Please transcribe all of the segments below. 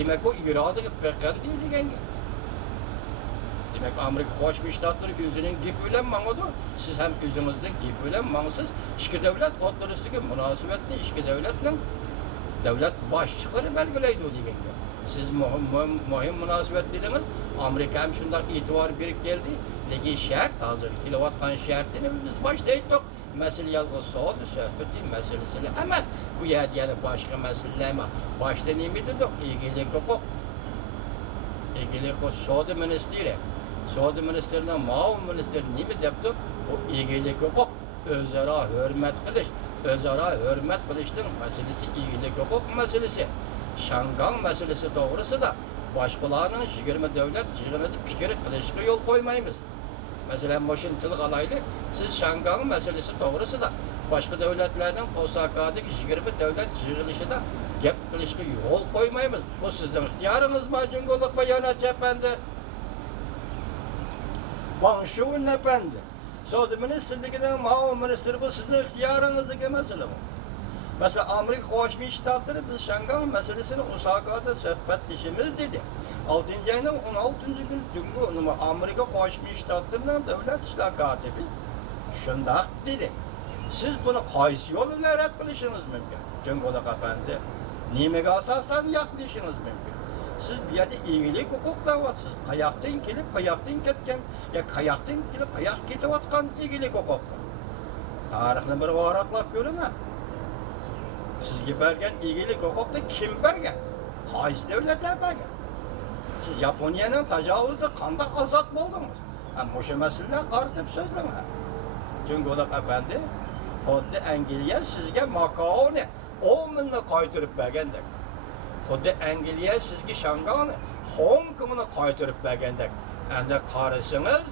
Demek o irade pekkan değil degan gap. Demek Amerika Qo'shma Shtatlari o'zining gapi bilan mangadi. Siz ham o'zingizning gapi bilan mangsiz. Ikki davlat o'rtasidagi munosabatni ikki davlatning davlat boshliqlari belgilaydi degan gap. Siz muhim munosabat dedingiz. Amerika ham shunday e'tibor berib keldi. Lekin shart hozir kelayotgan shartini biz boshda aytdik. Mesele yalnız savdo sohbeti meselesi ama bu yani başka meseleler ama başta ne mi dedik? İlgili hukuk, ilgili hukuk savdo ministeri, savdo ministerinden muavin ministeri ne mi depti? O ilgili hukuk, özara hürmet kılış, özara hürmet kılıştın meselesi ilgili hukuk meselesi. Şangan meselesi doğrusu da başkalarının 20 devlet 20 fikir kılışkı yol koymayımız. Mesela Washington alaylı, siz Şangay'ın meselesi doğrusu da başka devletlerden Osaka'daki 20 devlet yığılışı da gap kılışkı yol koymayımız. Bu sizden ihtiyarınız mı? Cungoluk bayanat efendi. Banşu'nun efendi. Savdo Ministerliği'nin muavin ministeri bu sizin ihtiyarınızdaki mesele bu. Mesela Amerika Qo'shma Shtatlari biz Şangay meselesini Osaka'da sohbetlashimiz dedi. 6. ayının 16. gün Cumhur Amerika Qo'shma Shtatlarining davlat ishlar kotibi shundoq dedi. Siz bunu qaysi yo'l bilan rad qilishingiz mumkin? Cumhurbaşkanı efendi, nimaga asosan yoqlishingiz mumkin? Siz bu yerda egilik huquq da'vatsiz, qayoqdan kelib, qayoqdan ketgan, ya qayoqdan kelib, qayoq ketayotgan egilik huquq. Tarixni bir varaqlab ko'ring. Sizga bergan egilik huquqni kim bergan? Qaysi davlatlar bergan? Siz Yaponiyaning tajovuzda qanday ozod bo'ldingiz? O'sha masalalar qaritib so'zlama. Cumhurbaşkanı efendi, xuddi Angliya sizga Makaoni 10 mingni qaytarib bergandek. Xuddi Angliya sizga Shangayni, Hong Kongni qaytarib bergandek. Endi qarasangiz,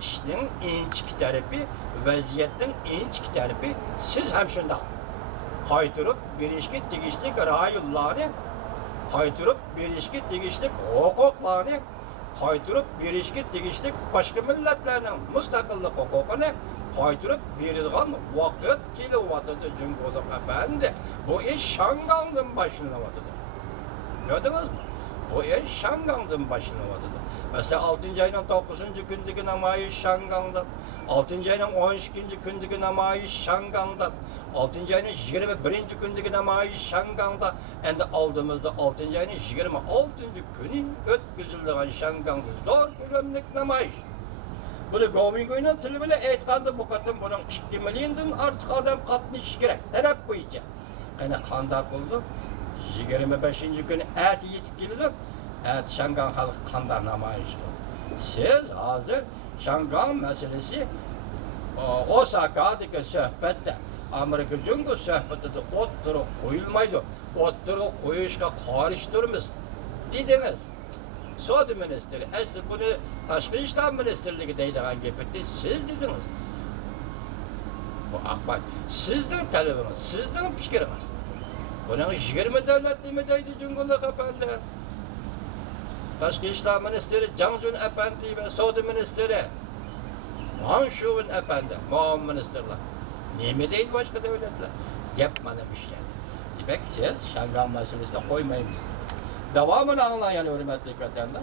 ishning inchki tarafi, vaziyatning inchki tarafi siz ham shunday. Qaytarib berishga tegishli rayonlarni, qaytarib berishga tegishli huquqlarni, qaytarib berishga tegishli boshqa millatlarning mustaqillik huquqini qaytarib beradigan vaqt kelyapti Cumhurbaşkanı efendi. Bu ish Shangaydan boshlanyapti. Gördünüzmü? Bu ish Shangaydan boshlanyapti. Mesela 6. ayının 9. gündeki namoyish Shangayda, 6. ayının 12. gündeki namoyish Shangayda, 6. ayının 21. gündeki namoyish Shangayda, endi oldimizda 6. ayının 26. günü o'tkazilgan Shangayda zo'r ko'lamlik namoyish. Bunu Gomingo'nun tili bilan aytganda bu qatim bunun 2 milliondan ortiq odam qatnashishi kerak. Talab bo'yicha. Qana qanday bo'ldi? 25. kuni at yetib keldi. At Shangay xalqi qanday namoyish qildi? Siz hozir Shangay masalasi Osaka'dagi suhbatda Amerika Cumhur suhbatida o'ttirib qo'yilmaydi. O'ttirib qo'yishga qarshi turmiz dedingiz. Savdo ministeri, asli bunu Tashqi ishlar ministerligi deydigan gapni siz dedingiz. Bu ahmoq, sizning talabingiz, sizning fikringiz. Buning 20 davlat nima deydi Cumhurbaşkanı efendi? Tashqi ishlar ministeri Jang Jun efendi va savdo ministeri Wang Shun efendi, muavin ministerlar. Nima deydi boshqa davlatlar? Gap mana bu şey. Demek siz Shangay masalasida qo'ymaymiz. Devamını anlayan hürmetli vatandaş.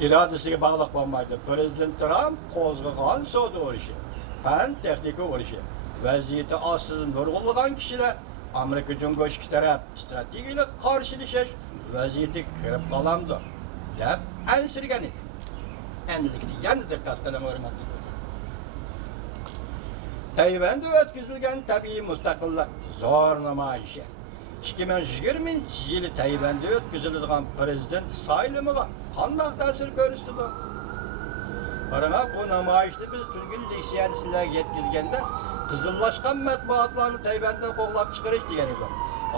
İradesiga bağlıq bo'lmaydi. Prezident Trump qo'zg'agan savdo urushi, fan texnika urushi, vaziyati ostida nurg'ulg'an kishilar Amerika Cumhurbaşkanı ikki taraf strategik qarshilashish vaziyatiga kirib qolamdi deb ansirgan edi. Endilikda yana diqqat qiling hurmatli. Tayvanda o'tkazilgan tabiiy mustaqillik zo'r namoyishi. 2020 yili Tayvanda o'tkaziladigan prezident saylamiga qanday ta'sir ko'rsatdi? Qarang, bu namoyishni biz turgul leksiyani sizlarga yetkazganda qizillashgan matbuotlarni Tayvandan qo'g'lab chiqarish degan edi.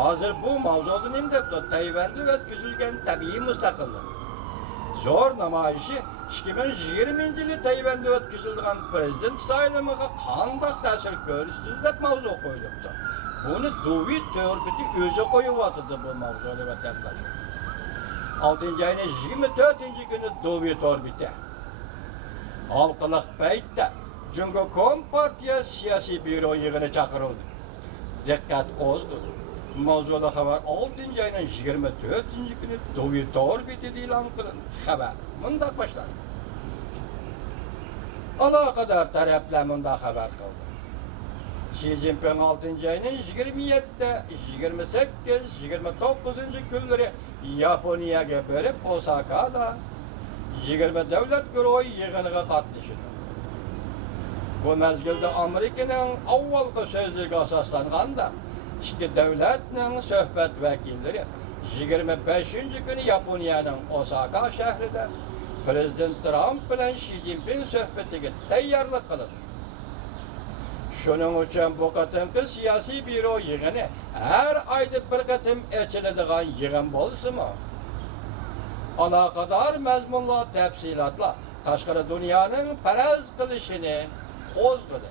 Hozir bu mavzuda nima debdi? Tayvanda o'tkazilgan tabiiy mustaqillik zo'r namoyishi 2020 yili Tayvanda o'tkazilgan prezident saylamiga qanday ta'sir ko'rsatdi deb mavzu qo'yilibdi. Buni David Torbiti o'zi qo'yyapti bu mavzuni vatandosh. 6. ayning 24. kuni David Torbiti xalqliq paytda Çünkü Kompartiya siyasi büro yığını çakırıldı. Dikkat kozdu. Mavzuda haber 6. ayının 24. günü Twitter bitidi ilan kılındı. Haber. Mındak başlar. Alakadar taraflar mındak haber kıldı. Xi Jinping 6. ayının 27'de, 28, 29. günleri Yaponiyaga berip Osaka'da 20 devlet guruhu yığınıga katlaşdı. Bu mezgilde Amerika'nın avvalki sözlüğü asaslanganda iki devletinin söhbet vekilleri 25. günü Yaponiyanın Osaka şehrinde Prezident Trump bilen Xi Jinping söhbetiga tayyorlik kıldı. Şunun için bu qatımki siyasi büro yığını her ayda bir qatım açıladigan yığın bolsunmi? Alaqadar mazmunlar, tafsilotlar tashqari dunyoning faraz qilishini qo'zg'adi.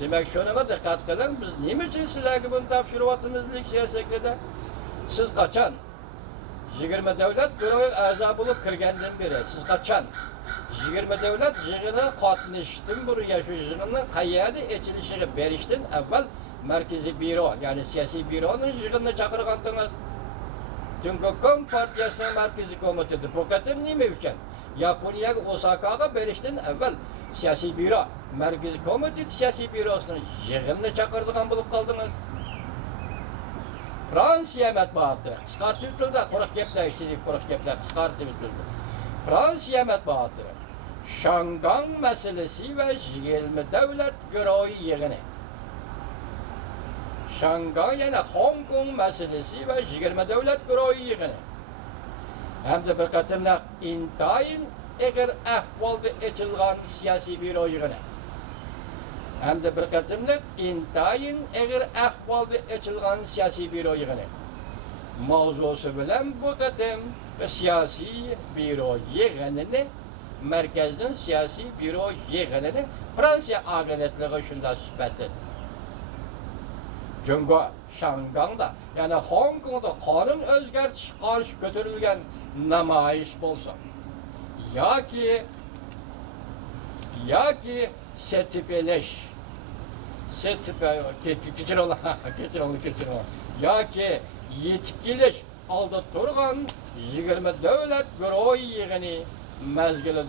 Demak, shunaqa diqqat qiling, biz nima uchun sizlarga buni topshiryapmiz siyosatlarda? Siz qachon 20 davlat guruhi a'zo bo'lib kirgandan beri siz qachon 20 davlat yig'ini qatnashishdan burun shu yig'inni qayerda echilishiga berishdan avval markaziy büro, ya'ni siyosiy büroning yig'inini chaqirgandingiz. Çünkü Kompartiyasining markaziy komiteti bu qatim nima uchun Yaponiyaga Osakaga berishdan avval siyosiy büro, markaziy komitet siyosiy bürosining yig'inini chaqirdigan bo'lib qoldingiz. Fransiya matbuoti qisqartib tilda quruq gaplar ishlaydi, quruq gaplar qisqartib tilda. Fransiya matbuoti Shangang meselesi ve 20 devlet guruhi yig'ini. Şangay yani Hong Kong meselesi ve 20 devlet guruhi yig'ini. Hem de bir qatımda intayin eğer ahvalda açılgan siyasi büro yig'ini. Hem de bir qatımda intayin eğer ahvalda açılgan siyasi büro yig'ini. Mavzusu bilen bu qatım siyasi büro yig'inini merkezden siyasi büro yig'inini Fransiya agentliği şunda süpetledi. Çünkü Şangang'da yani Hong Kong'da kanun özgertiş karşı götürülgen namayiş bolsa ya ki setipeleş ya ki yetkiliş aldı turgan 20 devlet guruhi yig'ini mezgilida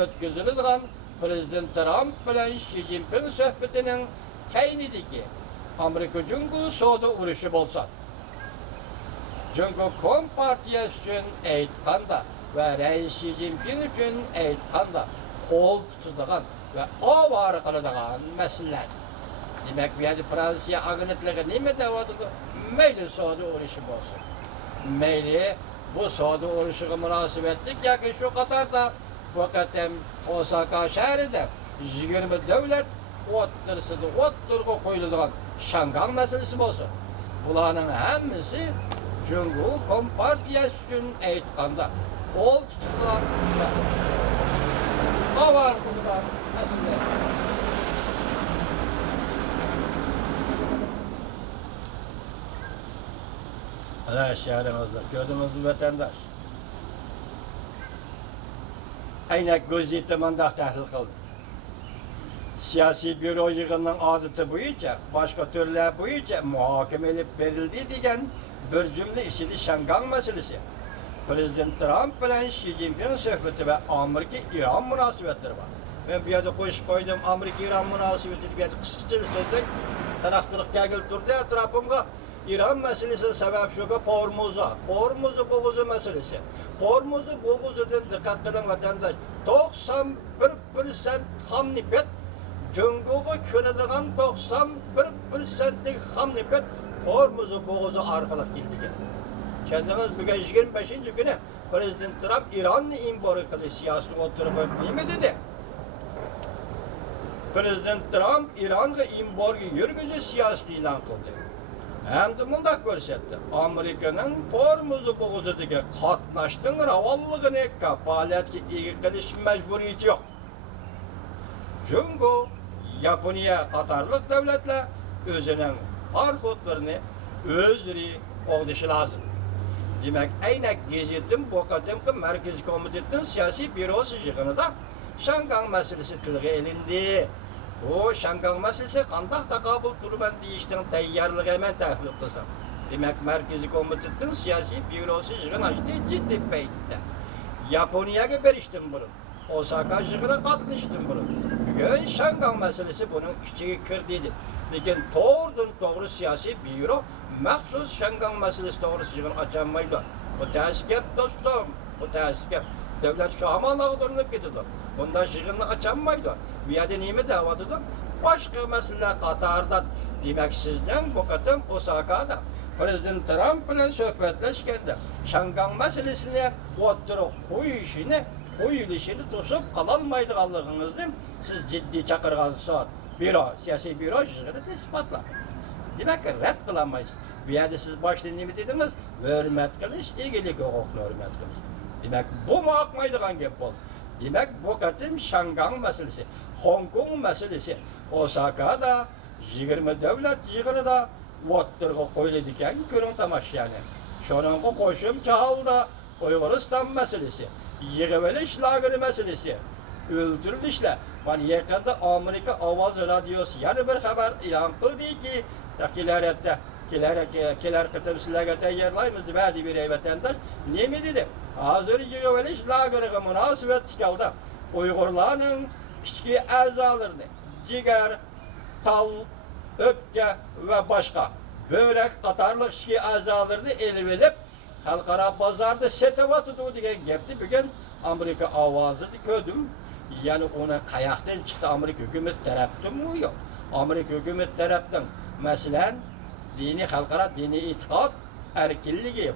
ötközülüdügan Prezident Trump bilen Xi Jinping söhbetinin kaynidiki Amerika-Cungu savdo urushi bolsa. Çünkü Kompartiya üçün aytganda ve Reis Xi Jinping üçün aytganda qo'l tutadigan ve ovoza qiladigan masalalar. Demek bu yerda Fransiya agentliği nima deyapti? Mayli savdo urushi bolsa. Mayli bu savdo urushiga munosabatlik yoki shu qatorda bu qatam Osaka shahrida 20 davlat o'ttirga qo'yiladigan Shangang meselesi bo'lsa, bularning hammasi Cumhur Kompartiyasi uchun aytganda qo'l tutilgan ovoza qiladigan masala. Ana şehrimizde gördüğümüz vatandaş aynak gözüyle mandak tahlil kıldı. Siyasi büro yığınının adeti boyunca, başka türler boyunca muhakeme edip verildi diyen bir cümle işidi Şangay meselesi. Prezident Trump ile Xi Jinping söhbeti ve Amerika-İran münasebetleri var. Ben bir yerde koşup koydum Amerika-İran münasebetini bir yerde kısaca sözde taraftarlık tegil durdu etrafımda. İran meselesi sebep şu ki Hormuz'u boğuzu meselesi. Hormuz'u boğuzudan dikkat kılan vatandaş 91% ham nipet Cungu'ga körediğen 91%'lik ham nipet Hormuz'u boğuzu arkalık geldi. Kendiniz bugün 25. günü Prezident Trump İran'ı imbarı kılı siyasi oturup mi dedi? Prezident Trump İran'ı imbarı yürgücü siyasi ilan kıldı. Hem de bundak görsetti. Amerika'nın Hormuz'u boğuzudaki katnaştığın ravallığını kapaletki iyi kılış mecburiyeti yok. Çünkü Japonya Katarlık devletler özünün parfotlarını özleri oluşu lazım. Demek aynak gezetin bu kadımkı Merkezi Komitetinin siyasi bürosu yığınında Şangan meselesi tilge elindi. O Şangan meselesi kandak takabül turban deyiştin tayyarlığı hemen tahlil kılsam. Demek Merkezi Komitetinin siyasi bürosu yığın açtı ciddi beytte. Japonya'ya beriştim bunu. Osaka yığına katmıştım bunu. Bugün Şangan meselesi bunun içine kirdiydi. Lekin doğru siyasi büro maxsus Şangan meselesi doğrusu yığın açamaydı. O tezkep dostum, o tezkep. Devlet şu aman ağdırılıp gidiyordu. Bundan yığını açamaydı. Bir yerde neyimi davatıdı? Başka mesele Katar'dan. Demek sizden bu kadın Osaka'da. Prezident Trump ile söhbetleşkende Şangan meselesine oturup koyuluşunu tutup kalalmaydıqallığınızı siz ciddi çakırğansa büro, siyasi büro yığını ispatla. Demek ki red kılamayız. Bir yerde siz başta ne mi dediniz? Hürmet kılış, ilgilik hukuklu hürmet kılış. Demek bu mu akmaydıgan gep bol? Demek bu kadın Şangan meselesi, Hong Kong meselesi, Osaka'da 20 devlet yığını da oturup koyuladigan görün tamaş yani. Şonunki koşum çağılda Uyg'uriston meselesi, yig'ilish lageri meselesi, o'ldirilishlar. Mana yaqinda Amerika Ovoz radiosi yana bir xabar e'lon qildiki, kelar qitim sizlarga tayyorlaymiz deb hadi bir vatandosh nima dedi? Hozir yig'ilish lageriga munosabat tikaldi. Uyg'urlarning ichki a'zolarini, jigar, tal, o'pka va boshqa börek qatorliq ichki a'zolarini elib olib xalqaro bozorda setyapti degan gapni bugun Amerika ovozida ko'rdim. Yani ona qayaqdan chiqdi? Amerika hukumat tarafdanmi yo'q? Amerika hukumat tarafdan masalan diniy xalqaro diniy e'tiqod erkinligi